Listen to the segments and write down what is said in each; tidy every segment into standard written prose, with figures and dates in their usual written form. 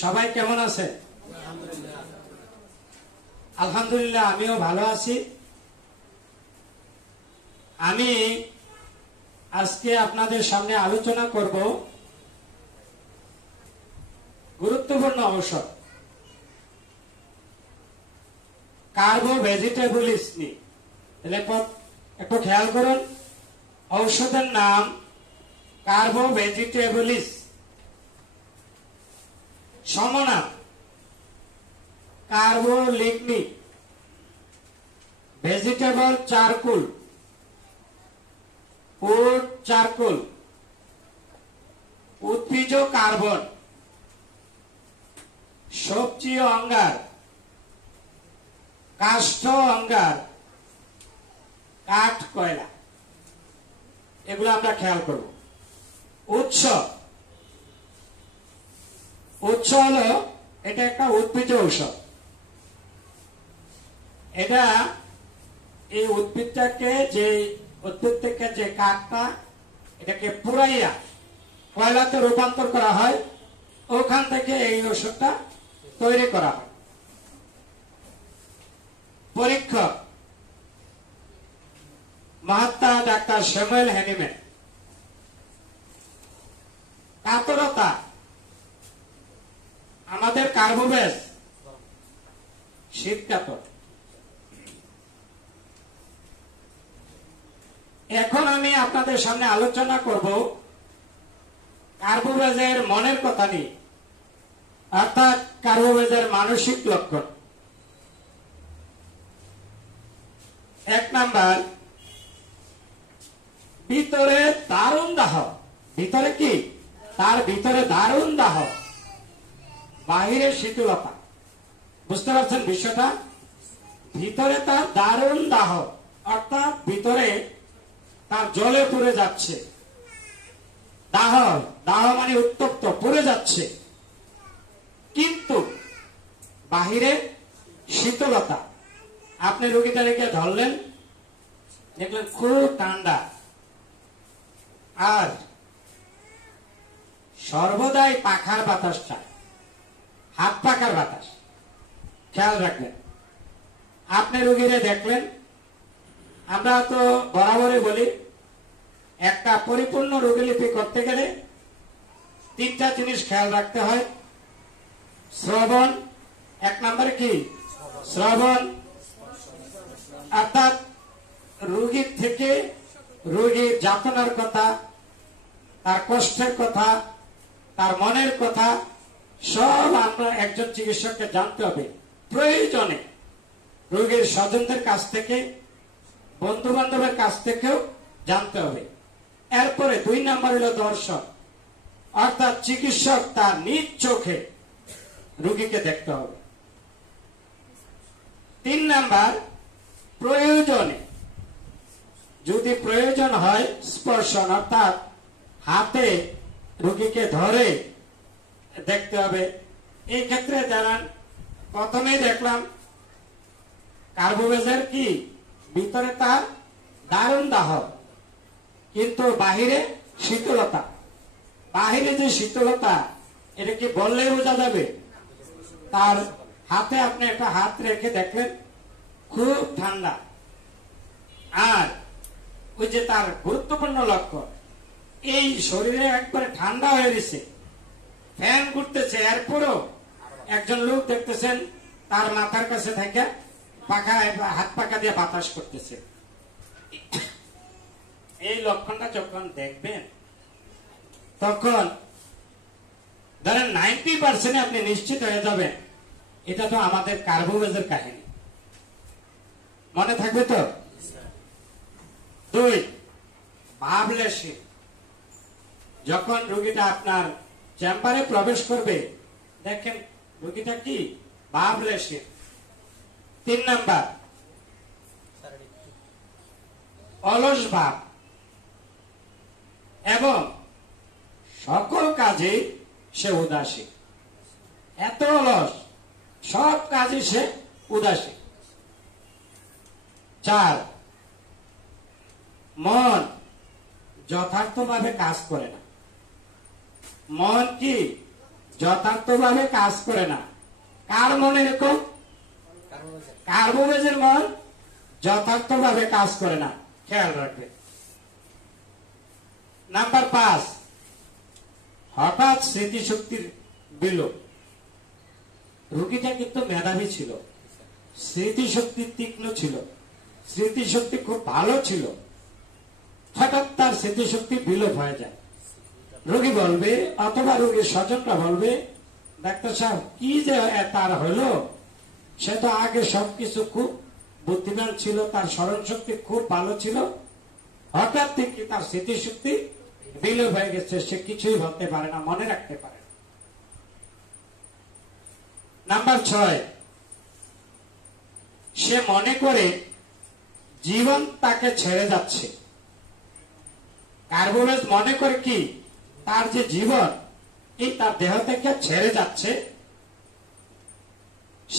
সবাই কেমন আছে? আলহামদুলিল্লাহ, আমিও ভালো আছি। আমি আজকে আপনাদের সামনে আলোচনা করব গুরুত্বপূর্ণ ঔষধ কার্বো ভেজিটেবলস নিয়ে। একটু খেয়াল করুন, ঔষধের নাম কার্বো vegetables, সমনাম কার্বোলিগনি, vegetable charcoal, would charcoal, উদ্ভিজ কার্বন, সবজি অঙ্গার, কাষ্ঠ অঙ্গার, কাঠ কয়লা, এগুলো আমরা খেয়াল করব। উৎস হলো এটা একটা উদ্ভিজ ঔষধ। এটা এই উদ্ভিদটাকে, যে উদ্ভিদ থেকে যে কাঠটা, এটাকে পুরাইয়া কয়লাতে রূপান্তর করা হয়, ওখান থেকে এই ওষুধটা তৈরি করা হয়। পরীক্ষক মহাত্মা ডাক্তার স্যামুয়েল হ্যানিম্যান। কাতরতা আমাদের কার্বোভেজ, শীত কাতর। এখন আমি আপনাদের সামনে আলোচনা করব কার্বোভেজের মনের কথা নিয়ে, অর্থাৎ কার্বোভেজের মানসিক লক্ষণ। 1 নাম্বার, ভিতরে দারুণ দাহ। ভিতরে কি? তার ভিতরে দারুণ দাহ, বাহিরে শীতলতা। বুঝতে পারছেন বিষয়টা? ভিতরে তার দারুণ দাহ, অর্থাৎ ভিতরে তার জলে পুড়ে যাচ্ছে। দাহ মানে উত্তপ্ত, পুড়ে যাচ্ছে, কিন্তু বাহিরে শীতলতা। আপনি রোগীটা রেখে ধরলেন, দেখলেন খুব ঠান্ডা, আর সর্বদাই পাখার বাতাস চায়, হাত পাখার বাতাস। খেয়াল রাখবেন। আপনি রোগীরে দেখলেন, আমরা তো বরাবরই বলি, একটা পরিপূর্ণ রোগীলিপি করতে গেলে 3টা জিনিস খেয়াল রাখতে হয়। শ্রবণ, 1 নম্বরে কি? শ্রবণ, অর্থাৎ রোগীর থেকে রোগীর যাতনার কথা, তার কষ্টের কথা, তার মনের কথা সব আমরা একজন চিকিৎসককে জানতে হবে। প্রয়োজনে রোগীর স্বজনদের কাছ থেকে, বন্ধু বান্ধবের কাছ থেকেও জানতে হবে। এরপরে 2 নম্বর হলো দর্শন, অর্থাৎ চিকিৎসক তার নিজ চোখে রোগীকে দেখতে হবে। 3 নাম্বার, প্রয়োজনে, যদি প্রয়োজন হয়, স্পর্শন, অর্থাৎ হাতে রোগীকে ধরে দেখতে হবে। এই ক্ষেত্রে যারা প্রথমেই দেখলাম কার্বোভেজের কি, ভিতরে তার দারুণ দাহ, কিন্তু বাহিরে শীতলতা। বাহিরে যে শীতলতা, এটা কি বললেই বোঝা যাবে? তার হাতে আপনি একটা হাত রেখে দেখলেন, খুব ঠান্ডা। আর ওই যে তার গুরুত্বপূর্ণ লক্ষণ, এই শরীরে একবারে ঠান্ডা হয়ে গেছে, ফ্যান ঘুরতেছে, এরপরও একজন লোক দেখতেছেন তার মাথার কাছে থেকে পাখা, হাত পাখা দিয়ে বাতাস করতেছে। এই লক্ষণটা যখন দেখবেন, তখন ধরেন 90% আপনি নিশ্চিত হয়ে যাবেন এটা তো আমাদের কার্বোভেজের কাহিনী। মনে থাকবে তো? 2, ভাবলেশীল। যখন রোগীটা আপনার চেম্বারে প্রবেশ করবে, দেখেন রোগীটা কি ভাবলেশীল। 3 নাম্বার, অলস ভাব, এবং সকল কাজে সে উদাসীন। এত অলস, সব কাজে সে উদাসীন। 4, মন যথার্থভাবে কাজ করে না। মন কি যথার্থভাবে কাজ করে না। কার মনে এরকম? কার্বোবেজের মন যথার্থভাবে কাজ করে না, খেয়াল রাখবে। নাম্বার 5, হঠাৎ স্মৃতিশক্তির বিলোপ। রোগীটা কিন্তু মেধাবী ছিল, স্মৃতিশক্তি তীক্ষ্ণ ছিল, স্মৃতিশক্তি খুব ভালো ছিল, হঠাৎ তার স্মৃতিশক্তি বিলোপ হয়ে যায়। রোগী বলবে অথবা রোগীর স্বজনরা বলবে, ডাক্তার সাহেব কি যে তার হলো, সে তো আগে সবকিছু খুব বুদ্ধিমান ছিল, তার স্মরণ শক্তি খুব ভালো ছিল, হঠাৎ থেকে তার স্মৃতিশক্তি বিলোপ হয়ে গেছে, সে কিছুই বলতে পারে না, মনে রাখতে পারে না। নাম্বার 6, সে মনে করে জীবন তাকে ছেড়ে যাচ্ছে। কার্বোবেজ মনে করে কি তার যে জীবন এই তার দেহ থেকে ছেড়ে যাচ্ছে,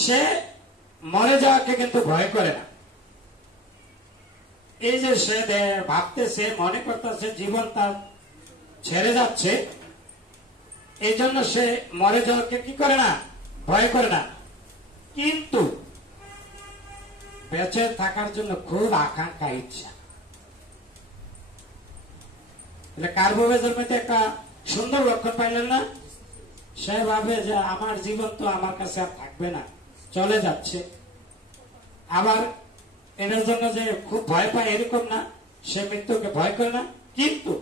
সে মরে যাওয়াকে কিন্তু ভয় করে না। এই যে সে ভাবতেছে, মনে করতেছে জীবন তার ছেড়ে যাচ্ছে, এই জন্য সে মরে যাওয়াকে কি করে না, ভয় করে না, কিন্তু বেঁচে থাকার জন্য খুব আকাঙ্ক্ষা, ইচ্ছা। কার্বোবেজের মধ্যে একটা সুন্দর লক্ষণ পাইলেন না? সে ভাবে যে আমার জীবন তো আমার কাছে আর থাকবে না, চলে যাচ্ছে। আবার এটার জন্য যে খুব ভয় পায় এরকম না, সে মৃত্যুকে ভয় করে না, কিন্তু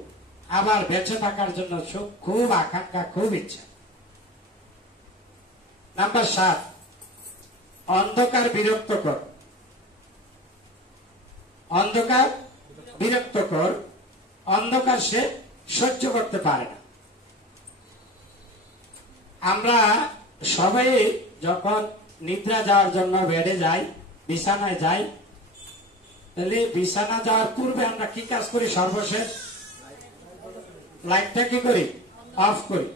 আবার বেঁচে থাকার জন্য খুব আকাঙ্ক্ষা, খুব ইচ্ছা। নাম্বার 7, অন্ধকার বিরক্তকর। অন্ধকার বিরক্তকর, অন্ধকার সে সহ্য করতে পারে না। আমরা সবাই যখন নিদ্রা যাওয়ার জন্য বেডে যাই, বিছানায় যাই, তাহলে বিছানা যাওয়ার পূর্বে আমরা কি কাজ করি? সর্বশেষ লাইটটা কি করি? অফ করি।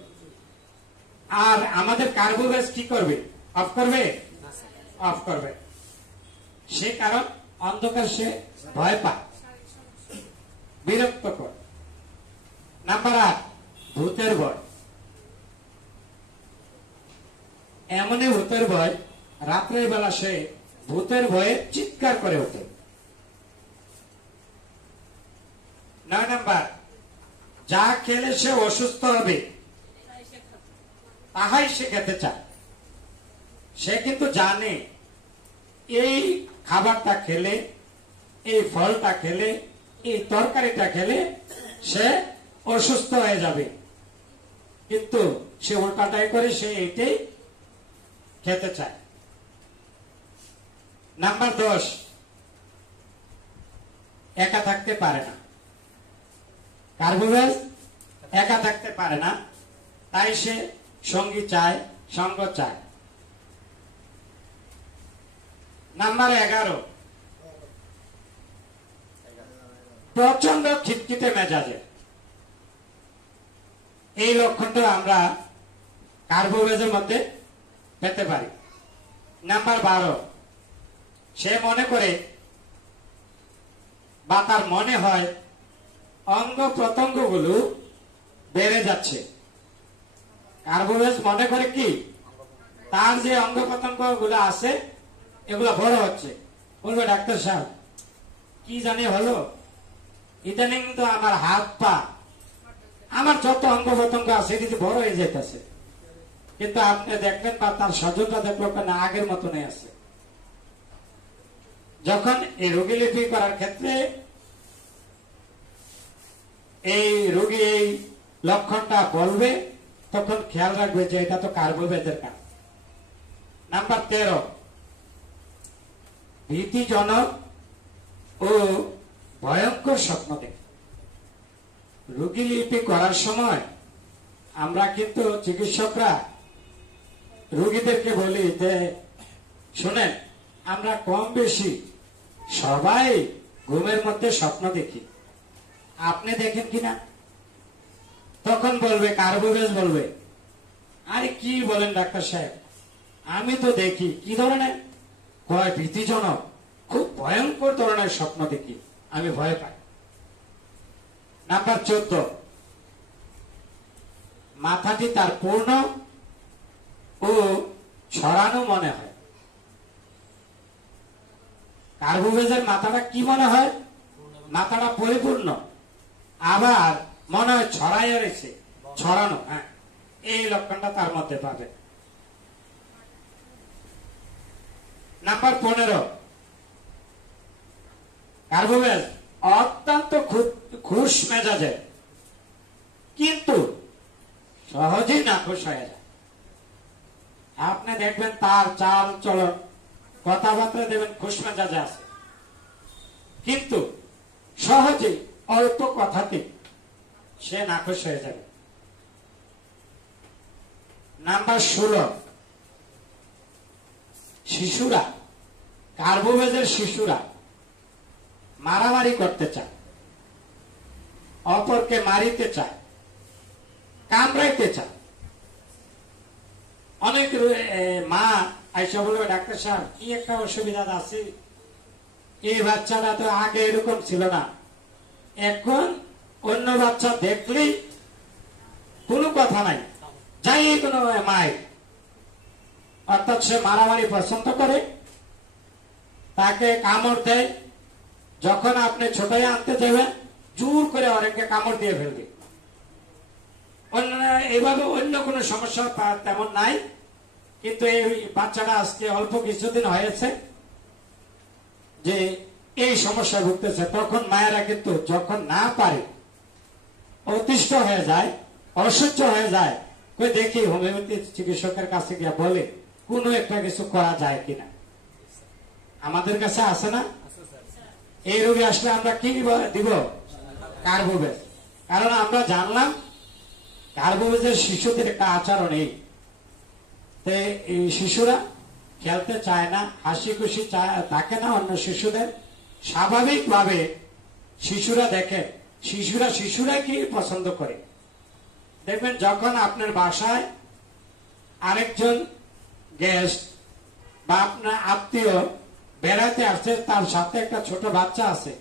আর আমাদের কার্বোবেজ কি করবে? অফ করবে? অফ করবে। সে কারণ অন্ধকার সে ভয় পায়, বিরক্তকর। নাম্বার 8, ভূতের ভয়। এমনই ভূতের ভয়, রাত্রের বেলা সে ভূতের ভয়ে চিৎকার করে ওঠে। 9 নাম্বার, যা খেলে সে অসুস্থ হবে তাহাই সে খেতে চায়। সে কিন্তু জানে এই খাবারটা খেলে, এই ফলটা খেলে, এই তরকারিটা খেলে সে অসুস্থ হয়ে যাবে, কিন্তু সে উল্টাটাই করে, সে এইটাই খেতে চায়। নাম্বার 10, একা থাকতে পারে না। কার্বোবেজ একা থাকতে পারে না, তাই সে সঙ্গী চায়, সঙ্গ চায়। নাম্বার 11, প্রচন্ড খিটখিটে মেজাজের। এই লক্ষণটা আমরা কার্বোবেজের মধ্যে পেতে পারি। নাম্বার 12, সে মনে করে বা তার মনে হয় অঙ্গ প্রত্যঙ্গ গুলো বেড়ে যাচ্ছে। কার্বোবেজ মনে করে কি তার যে অঙ্গ প্রত্যঙ্গ গুলো আছে এগুলো বড় হচ্ছে। বলবে ডাক্তার সাহেব কি জানি হলো, ইদানিং তো আমার হাত পা, আমার যত অঙ্গ প্রত্যঙ্গ আছে এটি বড় হয়ে যেতেছে, কিন্তু আপনি দেখবেন বা তার স্বজনটা দেখলো কেন আগের মতনই আছে। যখন এই রোগীলিপি করার ক্ষেত্রে এই রোগী এই লক্ষণটা বলবে, তখন খেয়াল রাখবে যে এটা তো কার্বোবেজের কাজ। নাম্বার 13, ভীতিজনক ও ভয়ঙ্কর স্বপ্ন দেখে। রোগীলিপি করার সময় আমরা কিন্তু চিকিৎসকরা রোগীদেরকে বলি যে শুনেন, আমরা কম বেশি সবাই ঘুমের মধ্যে স্বপ্ন দেখি, আপনি দেখেন কিনা? তখন বলবে কার্বোবেজ বলবে, আরে কি বলেন ডাক্তার সাহেব, আমি তো দেখি। কি ধরনের? কয় ভীতিজনক, খুব ভয়ঙ্কর ধরনের স্বপ্ন দেখি, আমি ভয় পাই। নাম্বার 14, মাথাটি তার পূর্ণ ছড়ানো মনে হয়। কার্বোভেজের মাথাটা কি মনে হয়? মাথাটা পরিপূর্ণ, আবার মনে হয় ছড়াই রয়েছে, ছড়ানো। হ্যাঁ, এই লক্ষণটা তার মধ্যে পাবে। নাম্বার 15, কার্বোভেজ অত্যন্ত খুশ মেজাজে, কিন্তু সহজেই নাখোশ হয়ে যায়। আপনি দেখবেন তার চাল চলন, কথাবার্তা দেবেন খুশ মেজাজে আছে, কিন্তু সহজেই অল্প কথাতে সে নাখোশ হয়ে যাবে। নাম্বার 16, শিশুরা, কার্বোভেজের শিশুরা মারামারি করতে চায়, অপরকে মারিতে চায়, কামড়াইতে চায়। অনেক মা আইসা বলবে, ডাক্তার সাহেব কি একটা অসুবিধা আছে, এই বাচ্চাটা তো আগে এরকম ছিল না, এখন অন্য বাচ্চা দেখলেই কোনো কথা নাই, যাই কোনো মায়ের। অর্থাৎ সে মারামারি পছন্দ করে, তাকে কামড় দেয়। যখন আপনি ছোটাই আনতে যাবেন, জোর করে অনেককে কামড় দিয়ে ফেলবে। এইভাবে অন্য কোনো সমস্যা তেমন নাই, কিন্তু এই বাচ্চাটা আজকে অল্প কিছুদিন হয়েছে যে এই সমস্যা ভুগতেছে। তখন মায়েরা কিন্তু যখন না পারে, অতিষ্ঠ হয়ে যায়, অসহ্য হয়ে যায়, কই দেখি হোমিওপ্যাথি চিকিৎসকের কাছে গিয়ে বলে কোনো একটা কিছু করা যায় কিনা। আমাদের কাছে আছে না? এই রোগী আসলে আমরা কি দিব? কার্বোভেজ। কারণ আমরা জানলাম কার্বোভেজের শিশুদের একটা আচরণ এই শিশুরা খেলতে চায় না, হাসি খুশি থাকে না অন্য শিশুদের। স্বাভাবিকভাবে শিশুরা দেখে, শিশুরা কি পছন্দ করে। দেখবেন যখন আপনার বাসায় আরেকজন গেস্ট বা আপনার আত্মীয় বেড়াতে আসছে, তার সাথে একটা ছোট বাচ্চা আছে,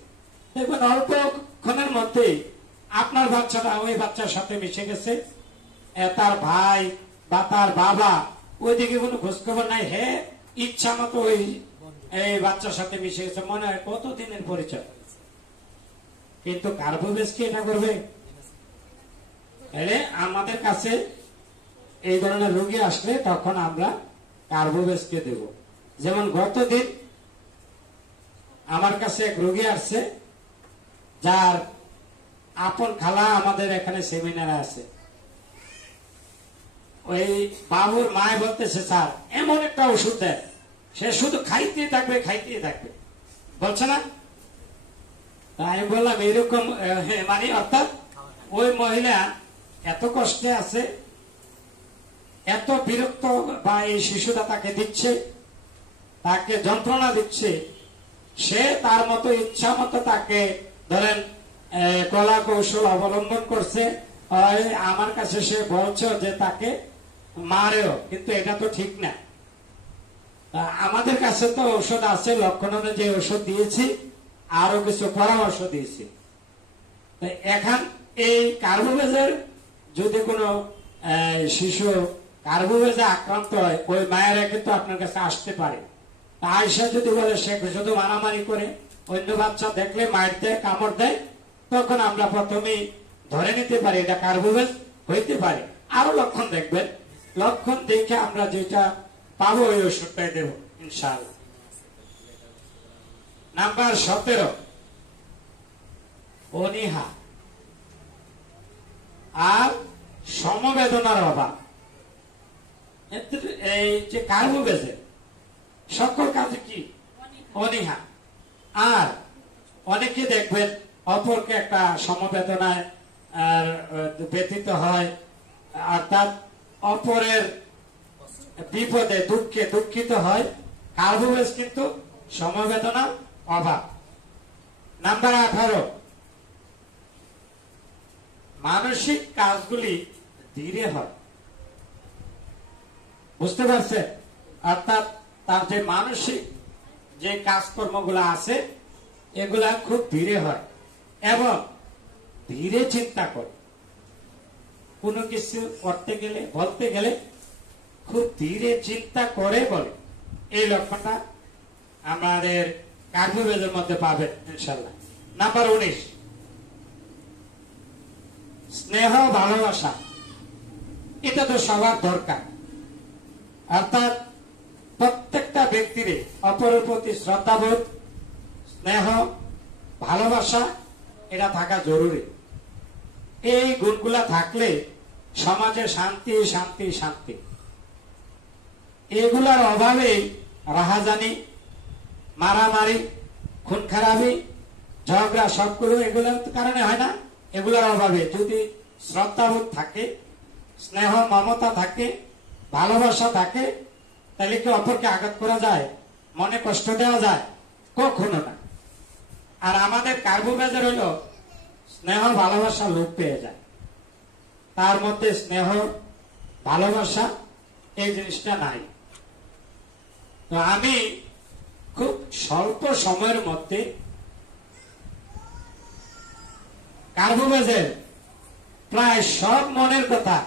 দেখবেন অল্পক্ষণের মধ্যেই আপনার বাচ্চাটা ওই বাচ্চার সাথে মিশে গেছে। তার ভাই বা তার বাবা ওইদিকে কোনো খোঁজখবর নাই, হে ইচ্ছা মতো ওই বাচ্চার সাথে মিশে গেছে, মনে হয় কতদিনের পরিচয়। কিন্তু কার্বোভেজ কি এটা করবে? আমাদের কাছে এই ধরনের রোগী আসলে তখন আমরা কার্বোভেজকে দেব। যেমন গতদিন আমার কাছে এক রোগী আসছে, যার আপন খালা আমাদের এখানে সেমিনারে আছে। ওই বাবুর মায় বলতেছে, স্যার এমন একটা ওষুধ দেয়, সে শুধু খাইতেই থাকবে, বলছে না? আমি বললাম এরকম মানে, অর্থাৎ ওই মহিলা এত কষ্টে আছে, এত বিরক্ত, বা এই শিশুটা তাকে দিচ্ছে, তাকে যন্ত্রণা দিচ্ছে, সে তার মতো ইচ্ছা মতো তাকে ধরেন কলা কৌশল অবলম্বন করছে। আমার কাছে সে বলছে যে তাকে মারেও, কিন্তু এটা তো ঠিক না। আমাদের কাছে তো ঔষধ আছে, লক্ষণ অনুযায়ী ওষুধ দিয়েছি, আরো কিছু পরামর্শ দিয়েছি। এখন এই কার্বোভেজের যদি কোনো শিশু কার্বোভেজে আক্রান্ত হয়, ওই মায়েরা কিন্তু আপনার কাছে আসতে পারে। আয়সা যদি বলে সে শুধু মারামারি করে, অন্য বাচ্চা দেখলে মায়ের দেয়, কামড় দেয়, তখন আমরা প্রথমেই ধরে নিতে পারি এটা কার্বোভেজ হইতে পারে। আরো লক্ষণ দেখবেন, লক্ষণ দেখে আমরা যেটা পাবো ওই ওষুধটাই দেব ইনশাআল্লাহ। নাম্বার 17, অনীহা আর সমবেদনার অভাব। এই যে কার্বোভেজের সকল কাজে কি? অনীহা। আর অনেকে দেখবেন অপরকে একটা সমবেদনায় ব্যতীত হয়, অর্থাৎ অপরের বিপদে দুঃখে দুঃখিত হয়। কার্বোভেজ কিন্তু সমবেদনার অভাব। নাম্বার 18, মানসিক কাজগুলি ধীরে হয়। বুঝতে পারছেন? অর্থাৎ তার যে মানসিক যে কাজকর্মগুলো আছে এগুলা খুব ধীরে হয় এবং ধীরে চিন্তা করে। কোনো কিছু করতে গেলে, বলতে গেলে খুব ধীরে চিন্তা করে বলে, এই লক্ষণটা আমাদের কার্যবেদের মধ্যে পাবেন ইনশাল্লাহ। নাম্বার 19, স্নেহ ভালোবাসা। এটা তো সবার দরকার, অর্থাৎ প্রত্যেকটা ব্যক্তির অপরের প্রতি শ্রদ্ধাবোধ, স্নেহ, ভালোবাসা এটা থাকা জরুরি। এই গুণগুলা থাকলে সমাজে শান্তি শান্তি শান্তি। এগুলার অভাবে রাহাজানি, মারামারি, খুন খারাপি, ঝগড়া সবগুলো এগুলোর কারণে হয় না। এগুলোর অভাবে যদি শ্রদ্ধাবোধ থাকে, স্নেহ মমতা থাকে, ভালোবাসা থাকে, তাহলে কি অপরকে আঘাত করা যায়, মনে কষ্ট দেওয়া যায়? কখনো না। আর আমাদের কার্বোবাজার হলো স্নেহ ভালোবাসা লোপ পেয়ে যায়, তার মধ্যে স্নেহ ভালোবাসা এই জিনিসটা নাই। তো আমি খুব স্বল্প সময়ের মধ্যে কার্বোবাজার প্রায় সব মনের কথা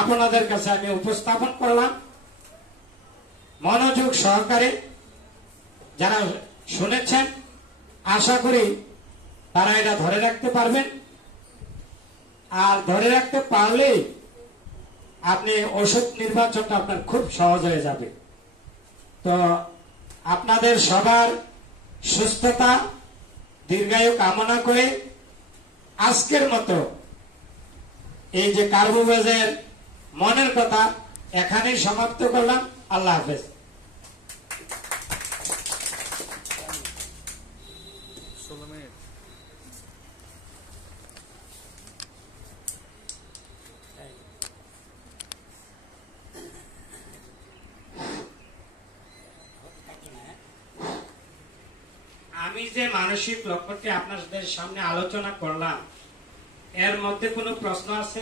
আপনাদের কাছে আমি উপস্থাপন করলাম। মনোযোগ সহকারে যারা শুনেছেন, আশা করি তারা এটা ধরে রাখতে পারবেন। আর ধরে রাখতে পারলে আপনি ওষুধ নির্বাচনটা আপনার খুব সহজ হয়ে যাবে। তো আপনাদের সবার সুস্থতা দীর্ঘায়ু কামনা করে আজকের মতো এই যে কার্বোবাজের মনের কথা এখানেই সমাপ্ত করলাম। আল্লাহ হাফেজ। আমি যে মানসিক লক্ষ্যটি আপনাদের সামনে আলোচনা করলাম, এর মধ্যে কোনো প্রশ্ন আছে?